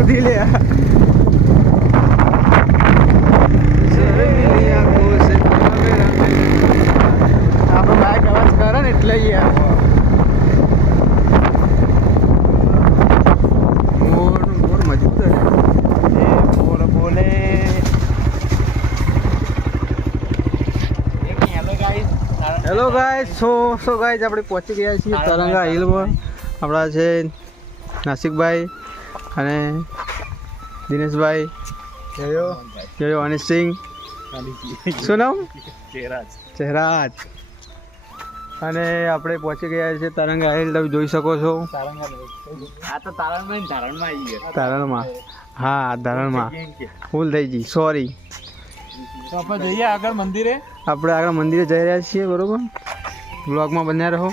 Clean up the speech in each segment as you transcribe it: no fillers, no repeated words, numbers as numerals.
કૂદી લે આપણો બાઈક અવાજ કરે ને એટલે યાર મોર મજબૂત છે મોર બોલે. હેલો ગાઈસ, સો ગાઈસ આપણે પહોંચી ગયા છીએ તરંગા હિલમાં. આપણા છે નાસિકભાઈ અને દિનેશભાઈ, જોયો અનિશસિંહ, શું નામ? ચહેરાજ. અને આપણે પહોંચી ગયા છીએ તરંગા હિલ. તમે જોઈ શકો છો તારણમાં. હા, ધરણમાં ફૂલ થઈ ગઈ, સોરી. તો આપણે જઈએ આગળ મંદિરે. આપણે આગળ મંદિરે જઈ રહ્યા છીએ, બરોબર. બ્લોગમાં બન્યા રહો.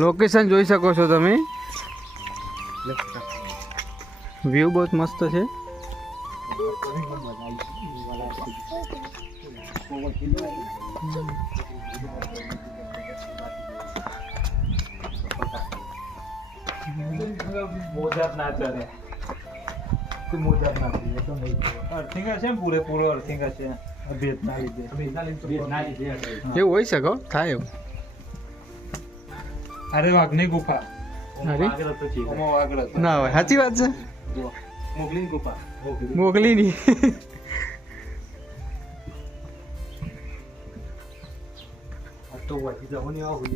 લોકેશન જોઈ શકો છો તમે, વ્યૂ બહુ મસ્ત છે. મોજાત ના ચડે, મોજાત ના અર્થિંગ હશે ને પૂરેપૂરો અર્થિંગ હશે ભેજના લીધે. એવું હોઈ શકો, થાય એવું. અરે વાઘની ગુફા ના હોય, સાચી વાત છે. મોગલીની ગુફા, મોગલીની. તો વધી જવાની આવું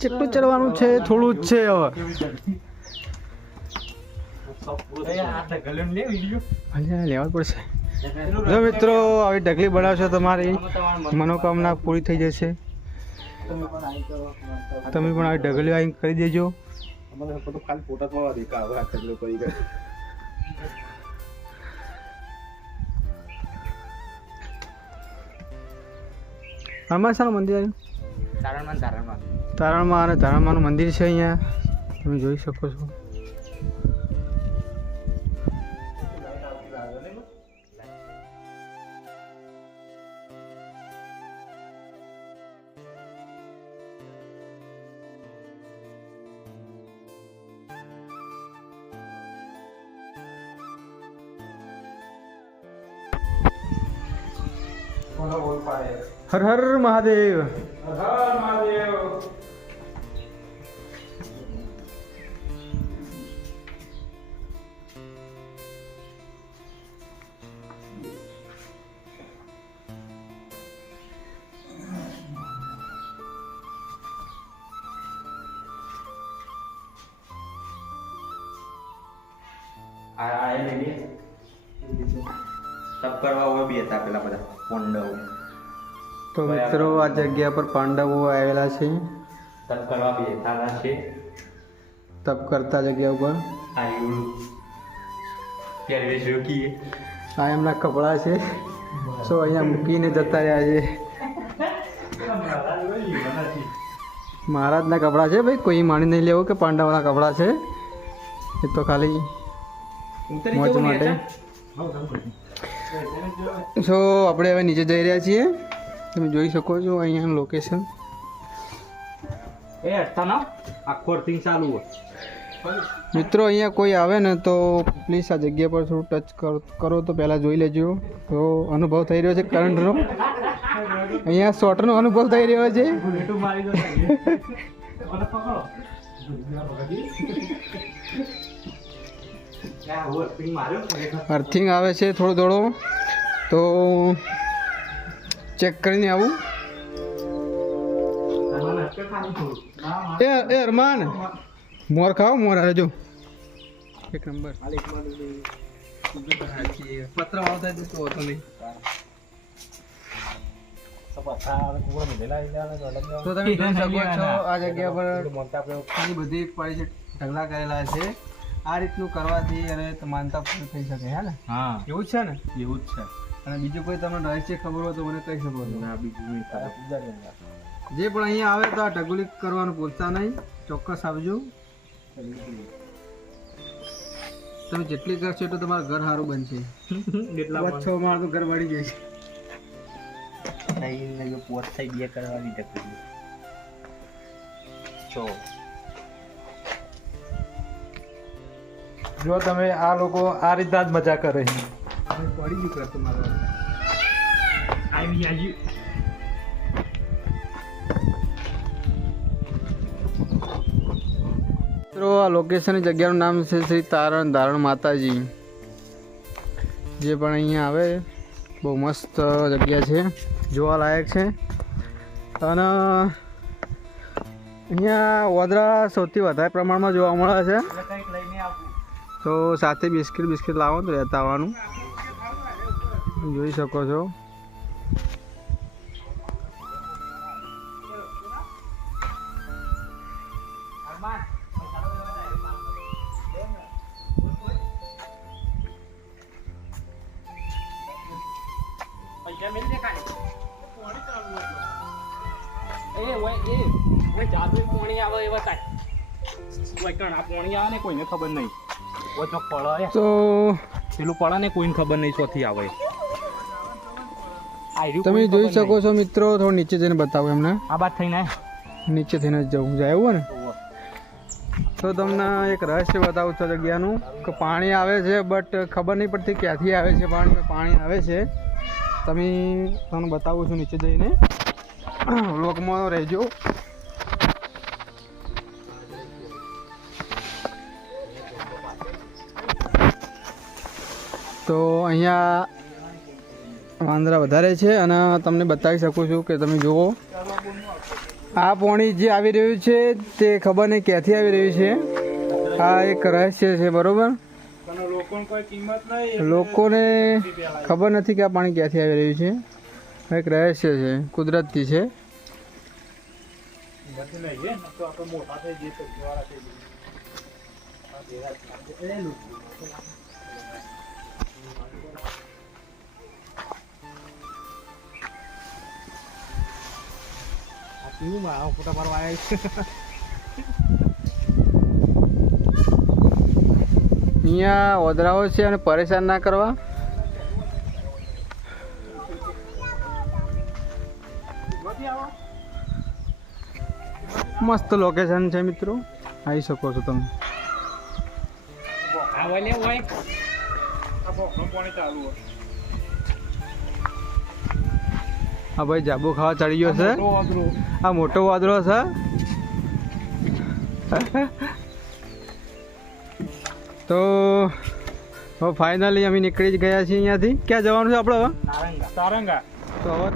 કેટલું ચડવાનું છે? થોડું જ છે હવે. લેવા પડશે. જો મિત્રો, આવી ઢગલી બનાવશો તમારી મનોકામના પૂરી થઈ જશે. તમે પણ આવી ઢગલી આવી કરી દેજો. આમાં શાનું મંદિર આવ્યું? તારણમાં. અને તારણમાંનું મંદિર છે અહીંયા, તમે જોઈ શકો છો. હર હર મહાદેવ. તપ કરવા હોય બી હતા પેલા બધા પાંડવો. તો મિત્રો, આ જગ્યા પર પાંડવો આવેલા છે. તપ કરવા બી હતા છે. તપ કરતા જગ્યા ઉપર આ એમના કપડા છે. સો અહીંયા મૂકીને જતા રહ્યા છે. મહારાજના કપડા છે ભાઈ, કોઈ માની નહીં લેવું કે પાંડવોના કપડા છે. એ તો ખાલી મોજ માટે. સો આપણે હવે નીચે જઈ રહ્યા છીએ. તમે જોઈ શકો છો અહીંયાનું લોકેશન. મિત્રો, અહીંયા કોઈ આવે ને તો પ્લીઝ આ જગ્યા પર થોડું ટચ કરો તો પહેલાં જોઈ લેજો. તો અનુભવ થઈ રહ્યો છે કરંટનો. અહીંયા શોર્ટનો અનુભવ થઈ રહ્યો છે. અર્થિંગ આવે છે થોડો તો ચેક કરીને આવું. એ અરમાન, મોર ખાઓ, મોર આવે જો એક નંબર. પત્ર આવતા જ તો હતો નહીં. તો તમે જોઈ શકો છો આ જગ્યા પર ઘણી બધી પડી છે, ઢગલા કરેલા છે. આ રીતનું કરવાથી અને માનતા પૂરી થઈ શકે. હે ને? હા, એવું જ છે ને? એવું જ છે. અને બીજું કોઈ તમને રહસ્ય ખબર હોય તો મને કહી શકો છો. ના, બીજું જે પણ અહીંયા આવે તો આ ઢગલી કરવાનું ભૂલતા નહીં. ચોક્કસ આવજો. તમે જેટલી કરશો એટલું તમારું ઘર સારું બનશે. 5-6 માળ તો ઘર બની જાય છે. થઈને પોત થઈ બે કરવાની તકલીફ તો જો તમે આ લોકો આ રીતના જ મજા કરે છે. પડી ગયું કરતું મારું. આવી આજુ મિત્રો આ લોકેશનની જગ્યાનું નામ છે શ્રી તારણ ધારણ માતાજી, જે પણ અહીંયા આવે બહુ મસ્ત જગ્યા છે, જોવાલાયક છે. અને અહીંયા ઓદરા સૌથી વધારે પ્રમાણમાં જોવા મળે છે. કંઈક લઈને આવું. તો સાથે બિસ્કિટ લાવો તો રહેતા આવવાનું જોઈ શકો છો. પૈસા મિલ દે કાલે એ જાદુ પાણી આવે એ બતાય કોઈ કણ આ પાણી આવે ને કોઈને ખબર નહીં ઓ તો પડે તો પેલું પડે ને કોઈને ખબર નહીં ચોથી આવે તમે જોઈ શકો છો મિત્રો. થોડું નીચે જઈને બતાવો એમને. આ બાત થઈને નીચે થઈને જ જવું જાય એવું ને. તો તમને એક રહસ્ય બતાવું છું જગ્યાનું કે પાણી આવે છે બટ ખબર નહીં પડતી ક્યાંથી આવે છે પાણી આવે છે. તમને બતાવું છું નીચે જઈને, વ્લોગમાં રહેજો. તો અહીંયા વાંદરા વધારે છે અને તમને બતાવી શકું છું કે તમે જુઓ આ પાણી જે આવી રહ્યું છે તે ખબર નહીં ક્યાંથી આવી રહ્યું છે. આ એક રહસ્ય છે, બરોબર. લોકોને ખબર નથી કે આ પાણી ક્યાંથી આવી રહ્યું છે. એક રહસ્ય છે, કુદરતી છે. ફોટા પાડવા આવ્યા અહીંયા ઓદરાઓ છે અને પરેશાન ના કરવા. મસ્ત લોકેશન છે મિત્રો, આવી શકો છો તમે. હા ભાઈ, જાબુ ખાવા ચડી ગયો છે. આ મોટો વાદળો છે. તો ફાઇનલી અમે નીકળી જ ગયા છીએ અહીંયાથી. ક્યાં જવાનું છે આપણે હવે? તારંગા. તો હવે